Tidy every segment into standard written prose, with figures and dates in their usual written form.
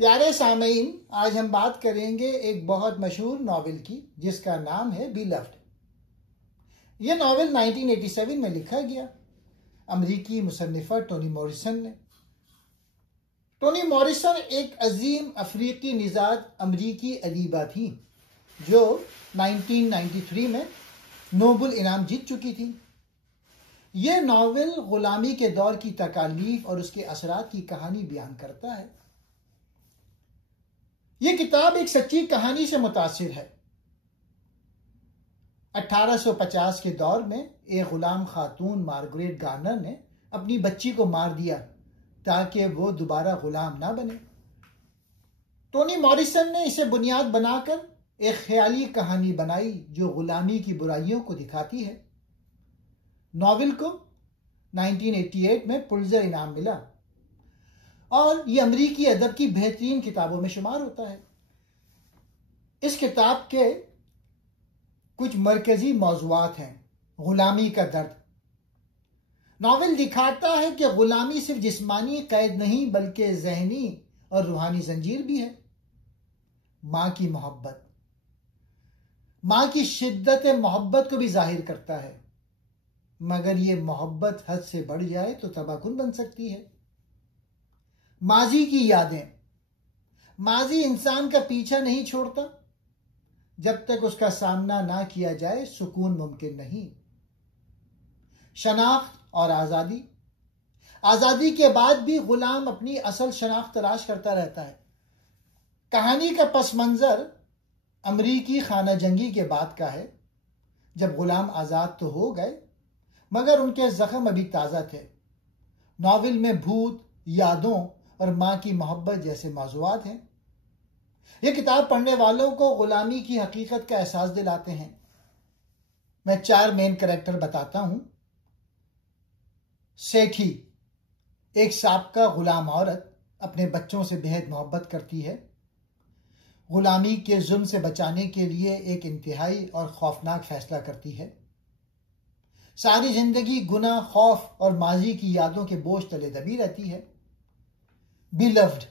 प्यारे सामईन, आज हम बात करेंगे एक बहुत मशहूर नावल की जिसका नाम है बिलव्ड। यह नावल 1987 में लिखा गया अमरीकी मुसन्निफा टोनी मॉरिसन ने। टोनी मॉरिसन एक अजीम अफ्रीकी निजाद अमरीकी अदीबा थी जो 1993 में नोबेल इनाम जीत चुकी थी। यह नावल गुलामी के दौर की तकालीफ और उसके असरात की कहानी बयान करता है। यह किताब एक सच्ची कहानी से मुतासिर है। 1850 के दौर में एक गुलाम खातून मार्गरेट गार्नर ने अपनी बच्ची को मार दिया ताकि वो दोबारा गुलाम ना बने। टोनी मॉरिसन ने इसे बुनियाद बनाकर एक ख्याली कहानी बनाई जो गुलामी की बुराइयों को दिखाती है। नॉवेल को 1988 में पुलित्जर इनाम मिला और यह अमरीकी अदब की बेहतरीन किताबों में शुमार होता है। इस किताब के कुछ मरकजी मौज़ूआत हैं। गुलामी का दर्द। नॉवेल दिखाता है कि गुलामी सिर्फ जिस्मानी कैद नहीं बल्कि ज़हनी और रूहानी जंजीर भी है। माँ की मोहब्बत, माँ की शिद्दत मोहब्बत को भी जाहिर करता है, मगर यह मोहब्बत हद से बढ़ जाए तो तबाहकुन बन सकती है। माजी की यादें। माजी इंसान का पीछा नहीं छोड़ता। जब तक उसका सामना ना किया जाए सुकून मुमकिन नहीं। शनाख्त और आज़ादी। आज़ादी के बाद भी गुलाम अपनी असल शनाख्त तलाश करता रहता है। कहानी का पस मंजर अमरीकी खाना जंगी के बाद का है, जब गुलाम आज़ाद तो हो गए मगर उनके जख्म अभी ताज़ा थे। नावल में भूत, यादों और माँ की मोहब्बत जैसे मौज़ूआत हैं। यह किताब पढ़ने वालों को गुलामी की हकीकत का एहसास दिलाते हैं। मैं 4 मेन कैरेक्टर बताता हूं। सेठी, एक साबका गुलाम औरत, अपने बच्चों से बेहद मोहब्बत करती है। गुलामी के जुल्म से बचाने के लिए एक इंतहाई और खौफनाक फैसला करती है। सारी जिंदगी गुनाह, खौफ और माजी की यादों के बोझ तले दबी रहती है। बिलव्ड,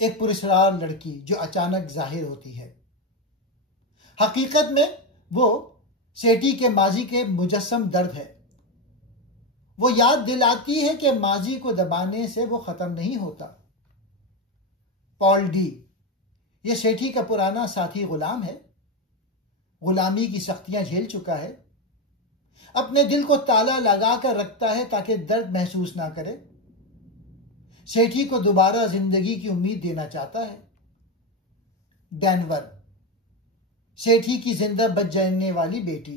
एक पुरस्कार लड़की जो अचानक जाहिर होती है। हकीकत में वो सेठी के माजी के मुजस्सम दर्द है। वो याद दिलाती है कि माजी को दबाने से वो खत्म नहीं होता। पॉल डी, ये सेठी का पुराना साथी गुलाम है। गुलामी की सख्तियां झेल चुका है। अपने दिल को ताला लगा कर रखता है ताकि दर्द महसूस ना करे। सेठी को दोबारा जिंदगी की उम्मीद देना चाहता है। डेनवर, सेठी की जिंदा बच जाने वाली बेटी,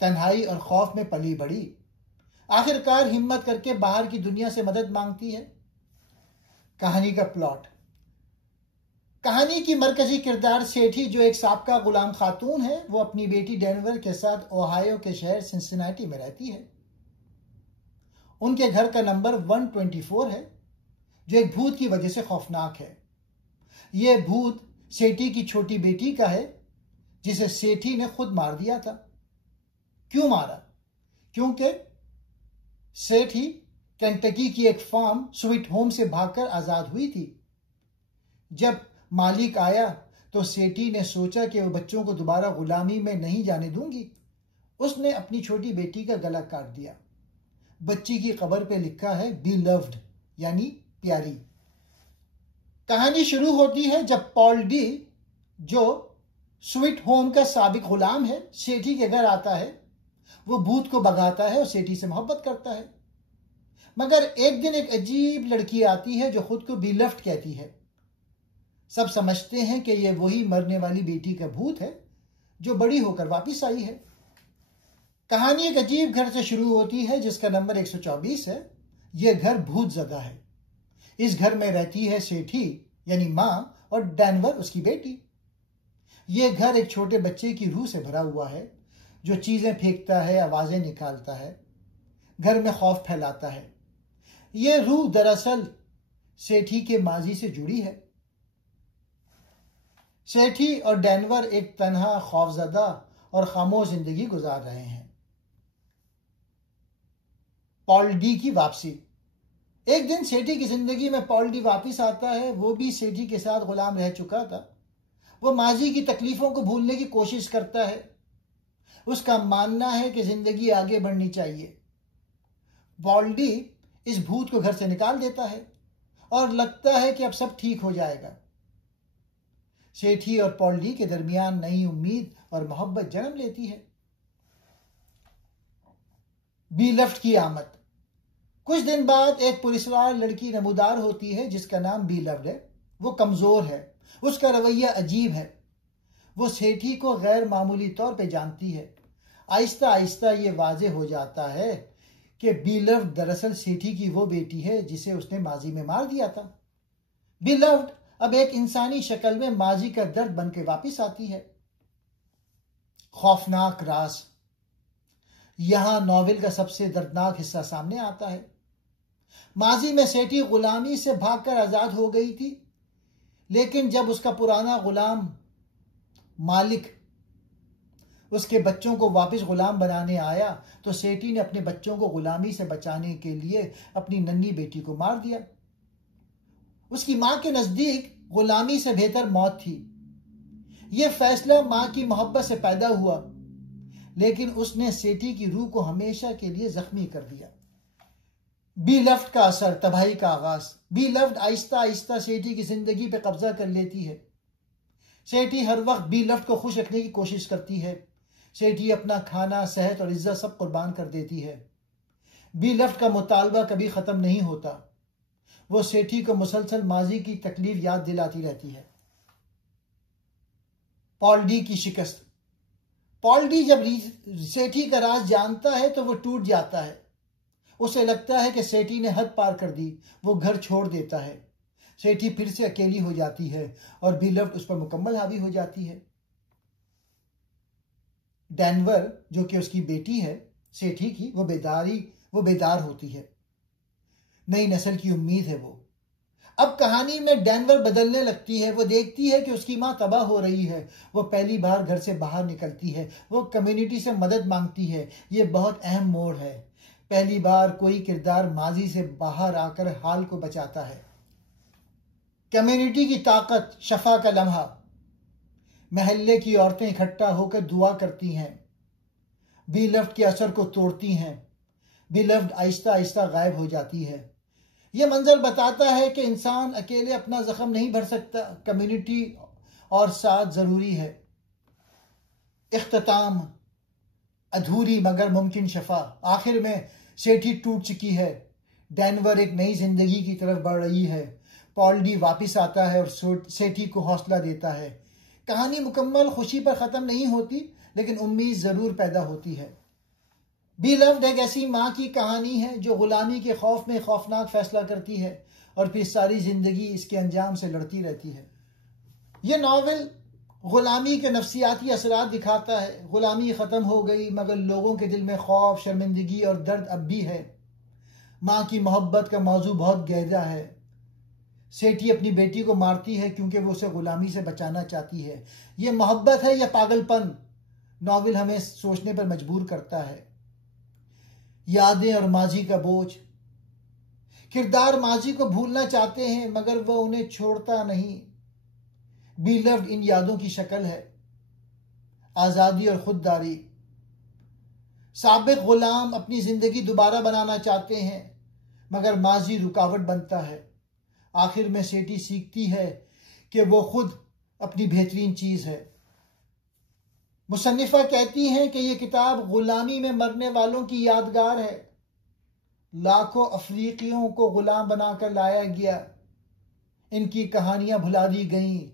तन्हाई और खौफ में पली बड़ी, आखिरकार हिम्मत करके बाहर की दुनिया से मदद मांगती है। कहानी का प्लॉट। कहानी की मरकजी किरदार सेठी, जो एक साबका गुलाम खातून है, वो अपनी बेटी डेनवर के साथ ओहायो के शहर सिंसिनाटी में रहती है। उनके घर का नंबर 124 है जो एक भूत की वजह से खौफनाक है। यह भूत सेठी की छोटी बेटी का है जिसे सेठी ने खुद मार दिया था। क्यों मारा? क्योंकि सेठी केंटकी की एक फार्म स्वीट होम से भागकर आजाद हुई थी। जब मालिक आया तो सेठी ने सोचा कि वो बच्चों को दोबारा गुलामी में नहीं जाने दूंगी। उसने अपनी छोटी बेटी का गला काट दिया। बच्ची की कब्र पे लिखा है बिलव्ड, यानी प्यारी। कहानी शुरू होती है जब पॉल डी, जो स्वीट होम का साबिक गुलाम है, सेठी के घर आता है। वो भूत को भगाता है और सेठी से मोहब्बत करता है। मगर एक दिन एक अजीब लड़की आती है जो खुद को बिलव्ड कहती है। सब समझते हैं कि यह वही मरने वाली बेटी का भूत है जो बड़ी होकर वापिस आई है। कहानी एक अजीब घर से शुरू होती है जिसका नंबर 124 है। यह घर भूत ज़दा है। इस घर में रहती है सेठी यानी माँ और डेनवर उसकी बेटी। यह घर एक छोटे बच्चे की रूह से भरा हुआ है जो चीजें फेंकता है, आवाजें निकालता है, घर में खौफ फैलाता है। यह रूह दरअसल सेठी के माजी से जुड़ी है। सेठी और डेनवर एक तन्हा, खौफजदा और खामोश जिंदगी गुजार रहे हैं। पॉल डी की वापसी। एक दिन सेठी की जिंदगी में पॉल डी वापिस आता है। वो भी सेठी के साथ गुलाम रह चुका था। वो माजी की तकलीफों को भूलने की कोशिश करता है। उसका मानना है कि जिंदगी आगे बढ़नी चाहिए। पॉल डी इस भूत को घर से निकाल देता है और लगता है कि अब सब ठीक हो जाएगा। सेठी और पॉल डी के दरमियान नई उम्मीद और मोहब्बत जन्म लेती है। बीलफ्ट की आमद। कुछ दिन बाद एक पुलिसवार लड़की नमूदार होती है जिसका नाम बीलफ्ट है। वो कमजोर है, उसका रवैया अजीब है। वो सेठी को गैर मामूली तौर पे जानती है। आहिस्ता आहिस्ता ये वाजे हो जाता है कि बीलफ्ट दरअसल सेठी की वो बेटी है जिसे उसने माजी में मार दिया था। बीलफ्ट अब एक इंसानी शक्ल में माजी का दर्द बन के वापिस आती है। खौफनाक राज। यहां नॉवेल का सबसे दर्दनाक हिस्सा सामने आता है। माजी में सेठी गुलामी से भागकर आजाद हो गई थी, लेकिन जब उसका पुराना गुलाम मालिक उसके बच्चों को वापस गुलाम बनाने आया तो सेठी ने अपने बच्चों को गुलामी से बचाने के लिए अपनी नन्ही बेटी को मार दिया। उसकी मां के नजदीक गुलामी से बेहतर मौत थी। यह फैसला मां की मोहब्बत से पैदा हुआ, लेकिन उसने सेठी की रूह को हमेशा के लिए जख्मी कर दिया। बीलफ्ट का असर, तबाही का आगाज। बीलफ्ट आहिस्ता आहिस्ता सेठी की जिंदगी पे कब्जा कर लेती है। सेठी हर वक्त बीलफ्ट को खुश रखने की कोशिश करती है। सेठी अपना खाना, सेहत और इज्जत सब कुर्बान कर देती है। बीलफ्ट का मुतालबा कभी खत्म नहीं होता। वो सेठी को मुसलसल माजी की तकलीफ याद दिलाती रहती है। पॉल डी की शिकस्त। पॉल डी जब सेठी का राज जानता है तो वो टूट जाता है। उसे लगता है कि सेठी ने हद पार कर दी। वो घर छोड़ देता है। सेठी फिर से अकेली हो जाती है और बीलफ्ट उस पर मुकम्मल हावी हो जाती है। डेनवर, जो कि उसकी बेटी है सेठी की, वो बेदार होती है। नई नस्ल की उम्मीद है वो। अब कहानी में डेनवर बदलने लगती है। वो देखती है कि उसकी मां तबाह हो रही है। वो पहली बार घर से बाहर निकलती है। वो कम्युनिटी से मदद मांगती है। ये बहुत अहम मोड़ है। पहली बार कोई किरदार माजी से बाहर आकर हाल को बचाता है। कम्युनिटी की ताकत, शफा का लम्हा। महल्ले की औरतें इकट्ठा होकर दुआ करती हैं। बीलफ्ट के असर को तोड़ती हैं। बीलफ्ट आहिस्ता आहिस्ता गायब हो जाती है। यह मंजर बताता है कि इंसान अकेले अपना जख्म नहीं भर सकता। कम्युनिटी और साथ जरूरी है। इख्तिताम, अधूरी मगर मुमकिन शफा। आखिर में सेठी टूट चुकी है। डेनवर एक नई जिंदगी की तरफ बढ़ रही है। पॉल डी वापिस आता है और सेठी को हौसला देता है। कहानी मुकम्मल खुशी पर खत्म नहीं होती, लेकिन उम्मीद जरूर पैदा होती है। बीलफ्ट एक ऐसी मां की कहानी है जो गुलामी के खौफ में खौफनाक फैसला करती है और फिर सारी जिंदगी इसके अंजाम से लड़ती रहती है। यह नॉवेल गुलामी के नफ्सियाती असरात दिखाता है। गुलामी खत्म हो गई, मगर लोगों के दिल में खौफ, शर्मिंदगी और दर्द अब भी है। मां की मोहब्बत का मौजू बहुत गहरा है। सेठी अपनी बेटी को मारती है क्योंकि वो उसे गुलामी से बचाना चाहती है। यह मोहब्बत है या पागलपन? नॉवेल हमें सोचने पर मजबूर करता है। यादें और माजी का बोझ। किरदार माजी को भूलना चाहते हैं मगर वह उन्हें छोड़ता नहीं। बीलफ्ट इन यादों की शक्ल है। आजादी और खुददारी। साबिक गुलाम अपनी जिंदगी दोबारा बनाना चाहते हैं मगर माजी रुकावट बनता है। आखिर में सेठी सीखती है कि वो खुद अपनी बेहतरीन चीज है। मुसन्निफा कहती हैं कि यह किताब गुलामी में मरने वालों की यादगार है। लाखों अफ्रीकियों को गुलाम बनाकर लाया गया। इनकी कहानियां भुला दी गईं।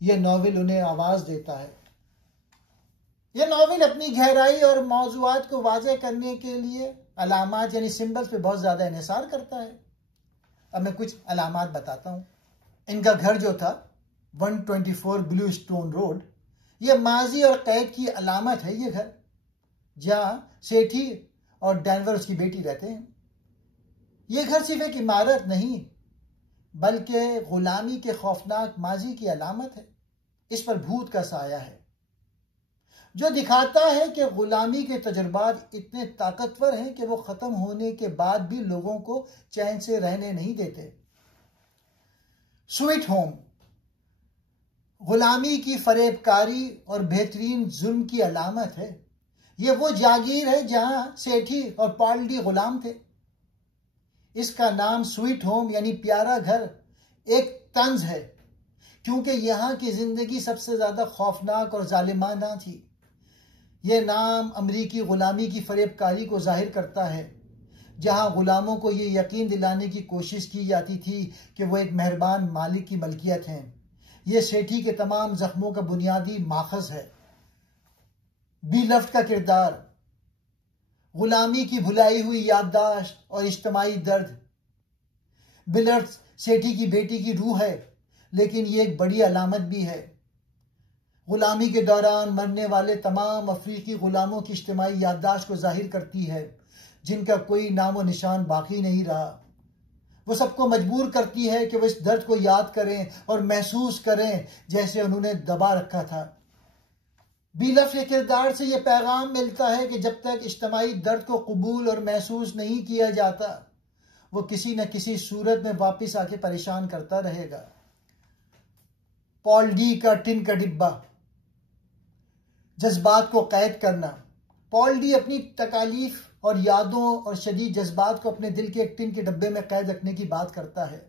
यह नॉवेल उन्हें आवाज देता है। यह नॉवेल अपनी गहराई और मौजूआत को वाज़ेह करने के लिए अलामात यानी सिंबल्स पे बहुत ज्यादा इन्हिसार करता है। अब मैं कुछ अलामात बताता हूं। इनका घर जो था 124 ब्लू स्टोन रोड, यह माजी और कैद की अलामत है। यह घर जहां सेठी और डेनवर उसकी बेटी रहते हैं। यह घर सिर्फ एक इमारत नहीं बल्कि गुलामी के खौफनाक माजी की अलामत है। इस पर भूत का साया है। जो दिखाता है कि गुलामी के तजुर्बात इतने ताकतवर हैं कि वो ख़त्म होने के बाद भी लोगों को चैन से रहने नहीं देते। स्वीट होम गुलामी की फरेबकारी और बेहतरीन जुल्म की अलामत है। ये वो जागीर है जहां सेठी और पालडी गुलाम थे। इसका नाम स्वीट होम यानी प्यारा घर एक तंज है, क्योंकि यहाँ की जिंदगी सबसे ज्यादा खौफनाक और जालिमाना थी। यह नाम अमरीकी गुलामी की फरेबकारी को जाहिर करता है, जहां गुलामों को यह यकीन दिलाने की कोशिश की जाती थी कि वो एक मेहरबान मालिक की मलकियत हैं। यह सेठी के तमाम जख्मों का बुनियादी माखज है। बीलफ्ट का किरदार गुलामी की भुलाई हुई याददाश्त और इज्तिमाई दर्द। बिलफ्ट सेठी की बेटी की रूह है, लेकिन ये एक बड़ी अलामत भी है। गुलामी के दौरान मरने वाले तमाम अफ्रीकी गुलामों की इज्तिमाई याददाश्त को जाहिर करती है, जिनका कोई नामो निशान बाकी नहीं रहा। वो सबको मजबूर करती है कि वो इस दर्द को याद करें और महसूस करें जैसे उन्होंने दबा रखा था। बीलफ्ट के किरदार से यह पैगाम मिलता है कि जब तक इज्तिमाई दर्द को कबूल और महसूस नहीं किया जाता, वो किसी न किसी सूरत में वापस आके परेशान करता रहेगा। पॉल डी का टिन का डिब्बा, जज्बात को कैद करना। पॉल डी अपनी तकालीफ और यादों और शदीद जज्बात को अपने दिल के एक टिन के डब्बे में कैद रखने की बात करता है।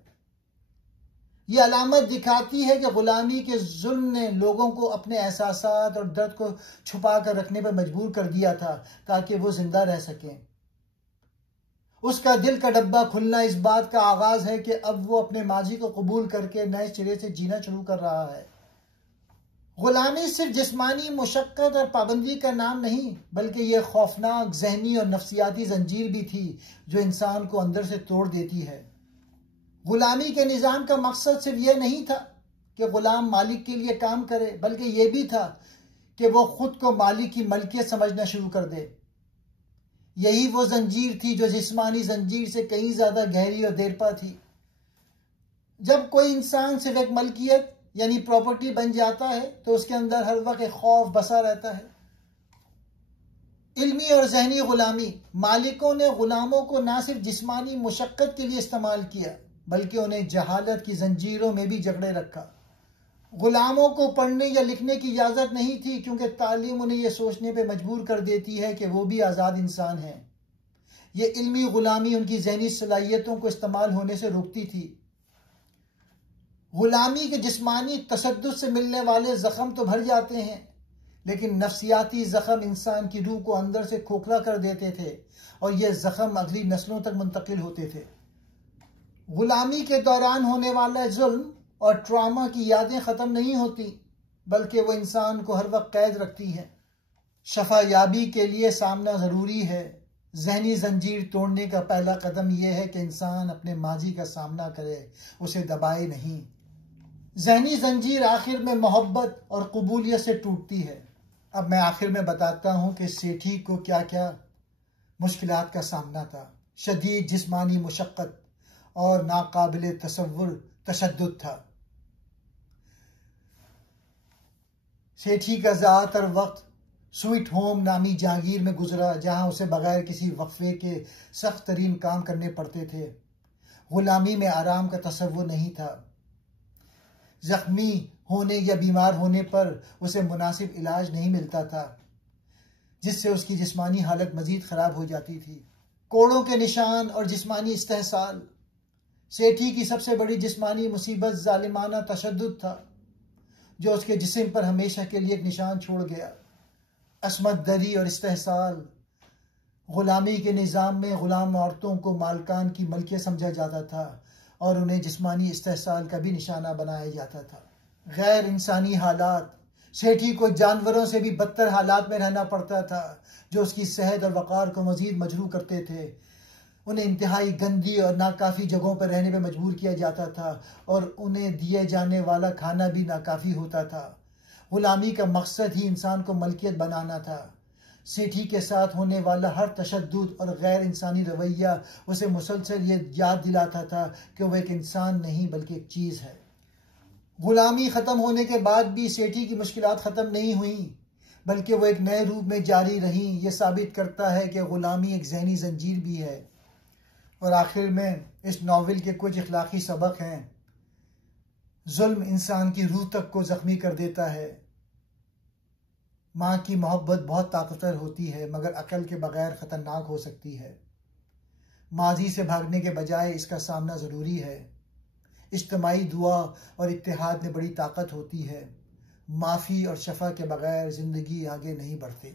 यह अलामत दिखाती है कि गुलामी के जुल्म ने लोगों को अपने एहसासात और दर्द को छुपा कर रखने पर मजबूर कर दिया था, ताकि वो जिंदा रह सकें। उसका दिल का डब्बा खुलना इस बात का आगाज है कि अब वो अपने माजी को कबूल करके नए सिरे से जीना शुरू कर रहा है। गुलामी सिर्फ जिस्मानी मुशक्कत और पाबंदी का नाम नहीं, बल्कि यह खौफनाक जहनी और नफ्सियाती जंजीर भी थी जो इंसान को अंदर से तोड़ देती है। गुलामी के निज़ाम का मकसद सिर्फ यह नहीं था कि गुलाम मालिक के लिए काम करे, बल्कि यह भी था कि वो खुद को मालिक की मलकियत समझना शुरू कर दे। यही वो जंजीर थी जो जिस्मानी जंजीर से कहीं ज्यादा गहरी और देरपा थी। जब कोई इंसान सिर्फ एक मलकियत यानी प्रॉपर्टी बन जाता है, तो उसके अंदर हर वक्त एक खौफ बसा रहता है। इल्मी और जहनी गुलामी, मालिकों ने गुलामों को न सिर्फ जिस्मानी मुशक्कत के लिए इस्तेमाल किया, बल्कि उन्हें जहालत की जंजीरों में भी जकड़े रखा। गुलामों को पढ़ने या लिखने की इजाजत नहीं थी, क्योंकि तालीम उन्हें यह सोचने पर मजबूर कर देती है कि वो भी आजाद इंसान हैं। ये इल्मी गुलामी उनकी जहनी सलाहियतों को इस्तेमाल होने से रोकती थी। गुलामी के जिस्मानी तशद्दुद से मिलने वाले जख्म तो भर जाते हैं, लेकिन नफ्सियाती जख्म इंसान की रूह को अंदर से खोखला कर देते थे और ये जख्म अगली नस्लों तक मुंतकिल होते थे। गुलामी के दौरान होने वाला जुल्म और ट्रॉमा की यादें खत्म नहीं होती, बल्कि वो इंसान को हर वक्त कैद रखती हैं। शफायाबी के लिए सामना जरूरी है। जहनी जंजीर तोड़ने का पहला कदम यह है कि इंसान अपने माजी का सामना करे, उसे दबाए नहीं। जहनी जंजीर आखिर में मोहब्बत और कबूलियत से टूटती है। अब मैं आखिर में बताता हूं कि सेठी को क्या क्या मुश्किलात का सामना था। शदीद जिस्मानी मुशक्कत और नाकाबिले तसव्वुर तशद्दुद था। सेठी का ज़्यादातर वक्त स्वीट होम नामी जागीर में गुजरा, जहां उसे बगैर किसी वक्फे के सख्त तरीन काम करने पड़ते थे। गुलामी में आराम का तसव्वुर नहीं था। जख्मी होने या बीमार होने पर उसे मुनासिब इलाज नहीं मिलता था, जिससे उसकी जिस्मानी हालत मजीद खराब हो जाती थी। कोड़ों के निशान और जिस्मानी इस्तेहसाल। सेठी की सबसे बड़ी जिस्मानी मुसीबत जालिमाना तशद्दुद था, जो उसके जिस्म पर हमेशा के लिए एक निशान छोड़ गया। असमत दरी और इस्तेहसाल। गुलामी के निज़ाम में गुलाम औरतों को मालकान की मलकियत समझा जाता था और उन्हें जिस्मानी इस्तेहसाल का भी निशाना बनाया जाता था। गैर इंसानी हालात। सेठी को जानवरों से भी बदतर हालात में रहना पड़ता था, जो उसकी सेहत और वक़ार को मजीद मजरूह करते थे। उन्हें इंतहाई गंदी और नाकाफ़ी जगहों पर रहने पर मजबूर किया जाता था और उन्हें दिए जाने वाला खाना भी नाकाफ़ी होता था। गुलामी का मकसद ही इंसान को मलकियत बनाना था। सेठी के साथ होने वाला हर तशद्दुद और गैर इंसानी रवैया उसे मुसलसल ये याद दिलाता था कि वह एक इंसान नहीं बल्कि एक चीज़ है। गुलामी ख़त्म होने के बाद भी सेठी की मुश्किलात ख़त्म नहीं हुई, बल्कि वो एक नए रूप में जारी रही। ये साबित करता है कि ग़ुलामी एक ज़हनी जंजीर भी है। और आखिर में इस नावल के कुछ इखलाकी सबक हैं। जुल्म इंसान की रूह तक को ज़ख्मी कर देता है। माँ की मोहब्बत बहुत ताकतवर होती है, मगर अकल के बगैर ख़तरनाक हो सकती है। माजी से भागने के बजाय इसका सामना ज़रूरी है। इज्तिमाई दुआ और इत्तेहाद में बड़ी ताकत होती है। माफ़ी और शफ़ा के बगैर ज़िंदगी आगे नहीं बढ़ती।